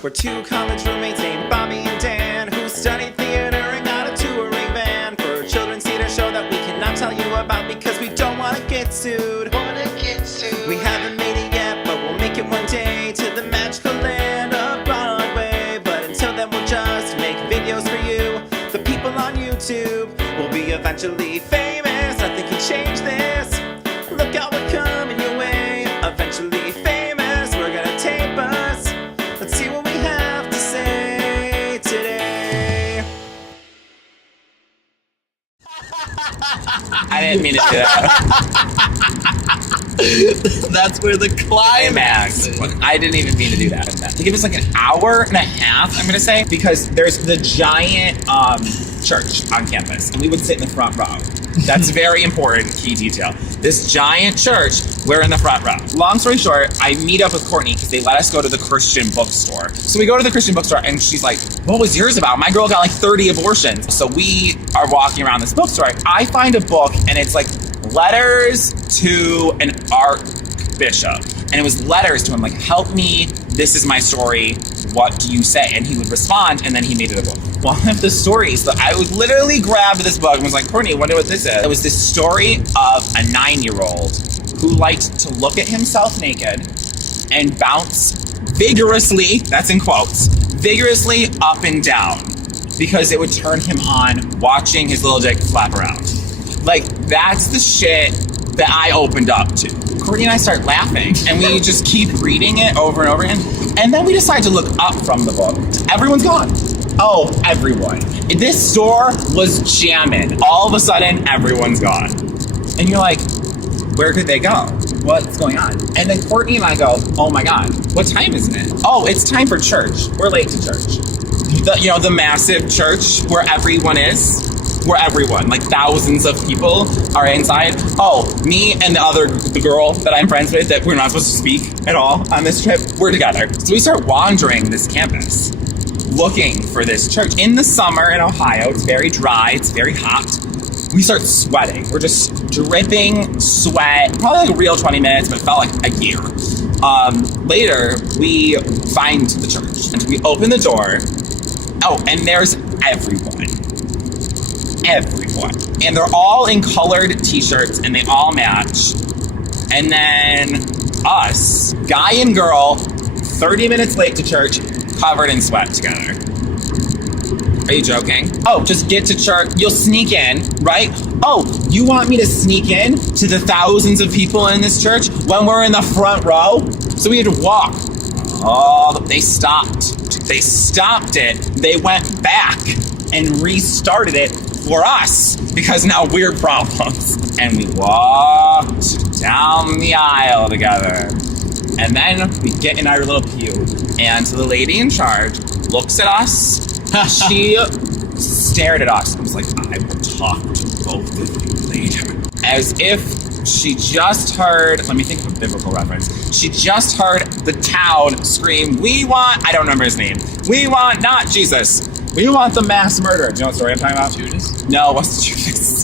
We're two college roommates named Bobby and Dan who studied theater and got a touring van for a children's theater show that we cannot tell you about because we don't want to get sued. We haven't made it yet, but we'll make it one day to the magical land of Broadway. But until then, we'll just make videos for you, the people on YouTube. We'll be eventually famous, nothing can change this. Look out, we're coming your way. Eventually famous, we're gonna tape us. Let's see what we have to say today. I didn't mean to do that. That's where the climax is. I didn't even mean to do that. Give us like an hour and a half, I'm gonna say, because there's the giant church on campus, and we would sit in the front row. That's a very important key detail. This giant church, we're in the front row. Long story short, I meet up with Courtney because they let us go to the Christian bookstore. So we go to the Christian bookstore and she's like, what was yours about? My girl got like 30 abortions. So we are walking around this bookstore. I find a book and it's like letters to an archbishop. And it was letters to him like, help me, this is my story, what do you say? And he would respond, and then he made it a book. One of the stories, that I would literally grabbed this book and was like, Courtney, wonder what this is. It was this story of a 9-year-old who liked to look at himself naked and bounce vigorously, that's in quotes, vigorously up and down because it would turn him on watching his little dick flap around. Like, that's the shit that I opened up to. Courtney and I start laughing, and we just keep reading it over and over again. And then we decide to look up from the book. Everyone's gone. Oh, everyone. This store was jamming. All of a sudden, everyone's gone. And you're like, where did they go? What's going on? And then Courtney and I go, oh my God, what time is it? Oh, it's time for church. We're late to church. The massive church where everyone is. Where everyone, like thousands of people are inside. Oh, me and the girl that I'm friends with that we're not supposed to speak at all on this trip, we're together. So we start wandering this campus, looking for this church. In the summer in Ohio, it's very dry, it's very hot. We start sweating. We're just dripping sweat, probably like a real 20 minutes, but it felt like a year. Later, we find the church and we open the door. Oh, and there's everyone. And they're all in colored t-shirts and they all match. And then us, guy and girl, 30 minutes late to church, covered in sweat together. Are you joking? Oh, just get to church. You'll sneak in, right? Oh, you want me to sneak in to the thousands of people in this church when we're in the front row? So we had to walk. Oh, they stopped. They stopped it. They went back and restarted it for us, because now we're problems. And we walked down the aisle together. And then we get in our little pew, and the lady in charge looks at us. She stared at us and was like, I will talk to both of you later. As if she just heard, let me think of a biblical reference. She just heard the town scream, we want, I don't remember his name. We want not Jesus. We want the mass murderer. Do you know what story I'm talking about? Judas? No, it wasn't Judas.